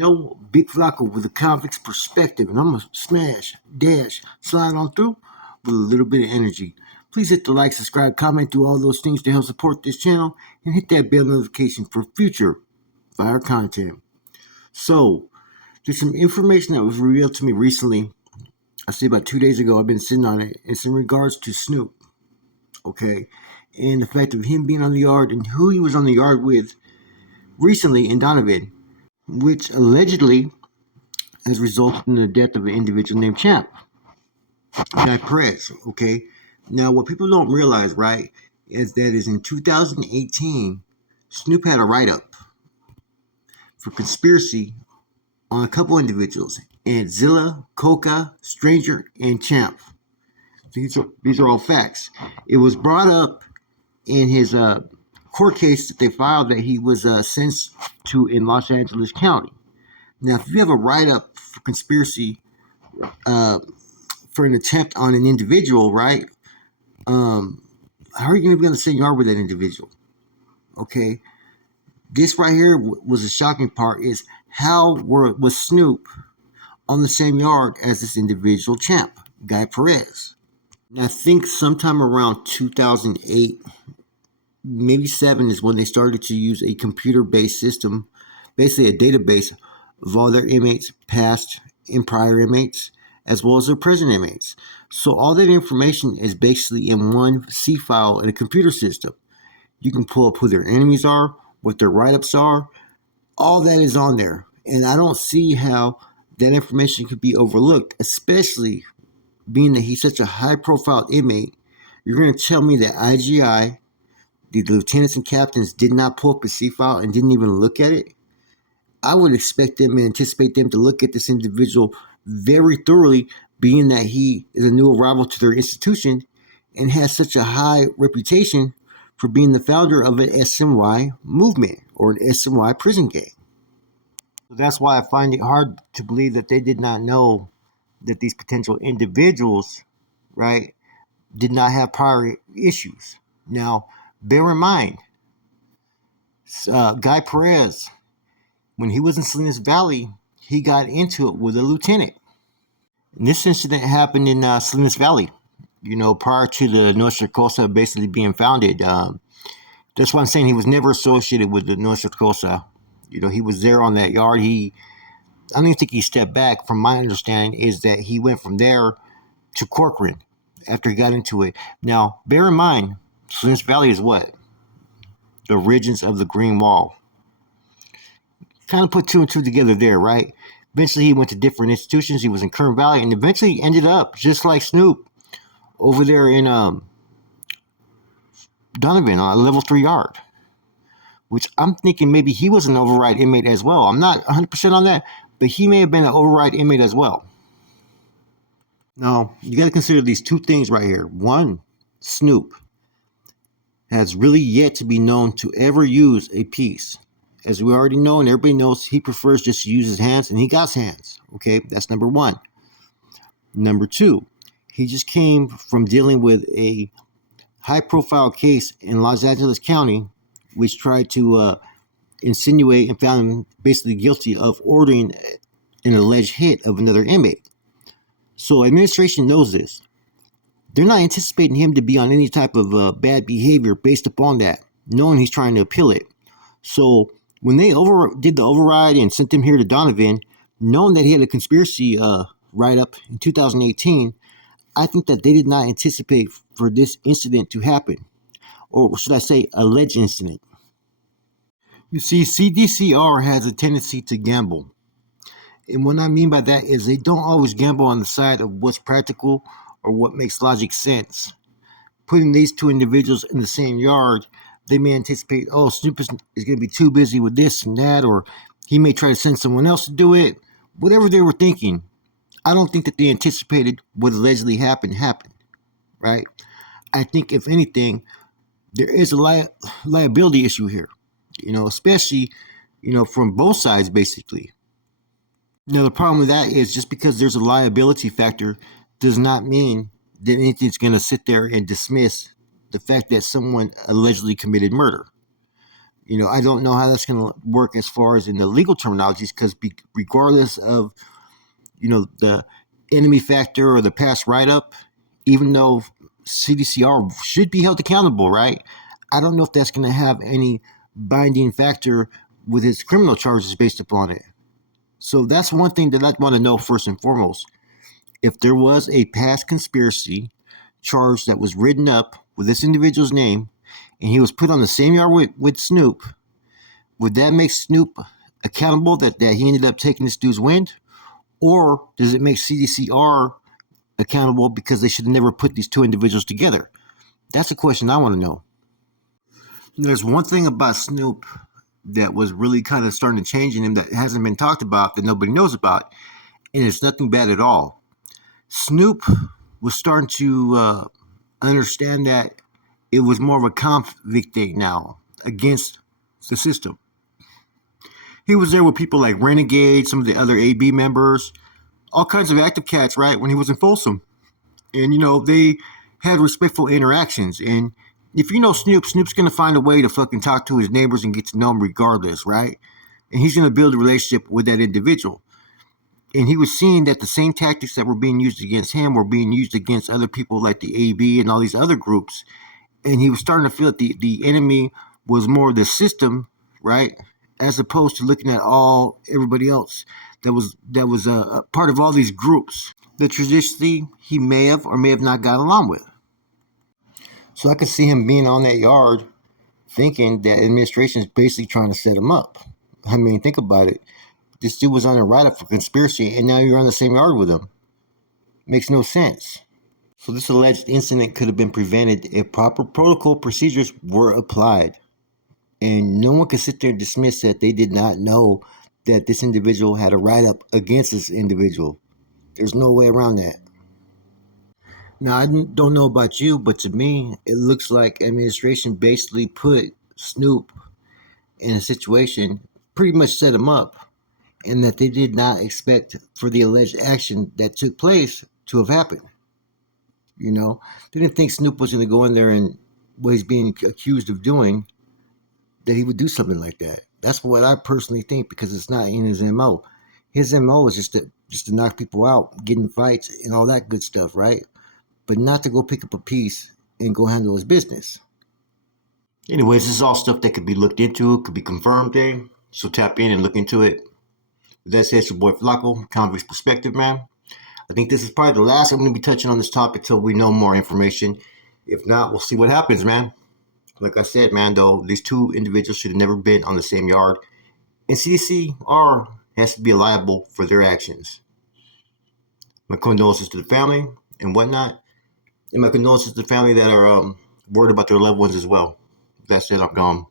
No, Big Flocko with a convict's perspective, and I'm gonna smash, dash, slide on through with a little bit of energy. Please hit the like, subscribe, comment, do all those things to help support this channel, and hit that bell notification for future fire content. So, there's some information that was revealed to me recently. I say about 2 days ago. I've been sitting on it. It's in regards to Snoop, okay, and the fact of him being on the yard and who he was on the yard with recently in Donovan, which allegedly has resulted in the death of an individual named Champ, Guy Perez, okay? Now, what people don't realize, right, is that is in 2018, Snoop had a write-up for conspiracy on a couple individuals, and Zilla, Coca, Stranger, and Champ. These are all facts. It was brought up in his court case that they filed that he was sentenced to in Los Angeles County. Now, if you have a write-up for conspiracy for an attempt on an individual, right? How are you going to be on the same yard with that individual? Okay, this right here was the shocking part: is how was Snoop on the same yard as this individual Champ, Guy Perez? And I think sometime around 2008, maybe 7 is when they started to use a computer-based system, basically a database of all their inmates, past and prior inmates, as well as their present inmates. So all that information is basically in one C file in a computer system. You can pull up who their enemies are, what their write-ups are. All that is on there. And I don't see how that information could be overlooked, especially being that he's such a high-profile inmate. You're going to tell me that IGI, the lieutenants and captains, did not pull up a C file and didn't even look at it? I would expect them and anticipate them to look at this individual very thoroughly, being that he is a new arrival to their institution and has such a high reputation for being the founder of an SNY movement or an SNY prison gang. So that's why I find it hard to believe that they did not know that these potential individuals, right, did not have prior issues. Now, bear in mind, Guy Perez, when he was in Salinas Valley, he got into it with a lieutenant. And this incident happened in Salinas Valley, prior to the Nuestra Cosa basically being founded. That's why I'm saying he was never associated with the Nuestra Cosa. He was there on that yard. I don't even think he stepped back. From my understanding, is that he went from there to Corcoran after he got into it. Now, bear in mind, Salinas Valley is what? The origins of the Green Wall. Kind of put 2 and 2 together there, right? Eventually, he went to different institutions. He was in Kern Valley, and eventually ended up, just like Snoop, over there in Donovan on a level 3 yard, which I'm thinking maybe he was an override inmate as well. I'm not 100% on that, but he may have been an override inmate as well. Now, you got to consider these 2 things right here. One, Snoop has really yet to be known to ever use a piece. As we already know and everybody knows, he prefers just to use his hands, and he got hands. Okay, that's number 1. Number 2, he just came from dealing with a high-profile case in Los Angeles County, which tried to insinuate and found him basically guilty of ordering an alleged hit of another inmate. So administration knows this. They're not anticipating him to be on any type of bad behavior based upon that, knowing he's trying to appeal it. So when they did the override and sent him here to Donovan, knowing that he had a conspiracy write-up in 2018, I think that they did not anticipate for this incident to happen. Or should I say, alleged incident. You see, CDCR has a tendency to gamble. And what I mean by that is they don't always gamble on the side of what's practical or what makes logic sense. Putting these 2 individuals in the same yard, they may anticipate, Snoop is going to be too busy with this and that, or he may try to send someone else to do it. Whatever they were thinking, I don't think that they anticipated what allegedly happened, right? I think, if anything, there is a liability issue here, especially, from both sides, basically. Now, the problem with that is just because there's a liability factor does not mean that anything's going to sit there and dismiss the fact that someone allegedly committed murder. I don't know how that's going to work as far as in the legal terminologies, because regardless of, the enemy factor or the past write up, even though CDCR should be held accountable, right? I don't know if that's going to have any binding factor with his criminal charges based upon it. So that's one thing that I'd want to know first and foremost. If there was a past conspiracy charge that was written up with this individual's name and he was put on the same yard with Snoop, would that make Snoop accountable that he ended up taking this dude's wind? Or does it make CDCR accountable because they should have never put these two individuals together? That's a question I want to know. There's one thing about Snoop that was really kind of starting to change in him that hasn't been talked about, that nobody knows about, and it's nothing bad at all. Snoop was starting to understand that it was more of a convict thing now against the system. He was there with people like Renegade, some of the other AB members, all kinds of active cats, right, when he was in Folsom. And, they had respectful interactions. And if you know Snoop, Snoop's going to find a way to fucking talk to his neighbors and get to know them regardless, right? And he's going to build a relationship with that individual. And he was seeing that the same tactics that were being used against him were being used against other people like the AB and all these other groups. And he was starting to feel that the enemy was more the system, right, as opposed to looking at everybody else that was a part of all these groups that traditionally he may have or may have not got along with. So I could see him being on that yard thinking that administration is basically trying to set him up. I mean, think about it. This dude was on a write-up for conspiracy, and now you're on the same yard with him. Makes no sense. So this alleged incident could have been prevented if proper protocol procedures were applied. And no one can sit there and dismiss that they did not know that this individual had a write-up against this individual. There's no way around that. Now, I don't know about you, but to me, it looks like administration basically put Snoop in a situation, pretty much set him up, and that they did not expect for the alleged action that took place to have happened. They didn't think Snoop was going to go in there and what he's being accused of doing, that he would do something like that. That's what I personally think, because it's not in his MO. His MO is just to knock people out, get in fights, and all that good stuff, right? But not to go pick up a piece and go handle his business. Anyways, this is all stuff that could be looked into, could be confirmed there. So tap in and look into it. With that said, it's your boy Flacco, Convict's Perspective, man. I think this is probably the last I'm going to be touching on this topic till we know more information. If not, we'll see what happens, man. Like I said, man, though, these two individuals should have never been on the same yard. And CDCR has to be liable for their actions. My condolences to the family and whatnot. And my condolences to the family that are worried about their loved ones as well. That said, I'm gone.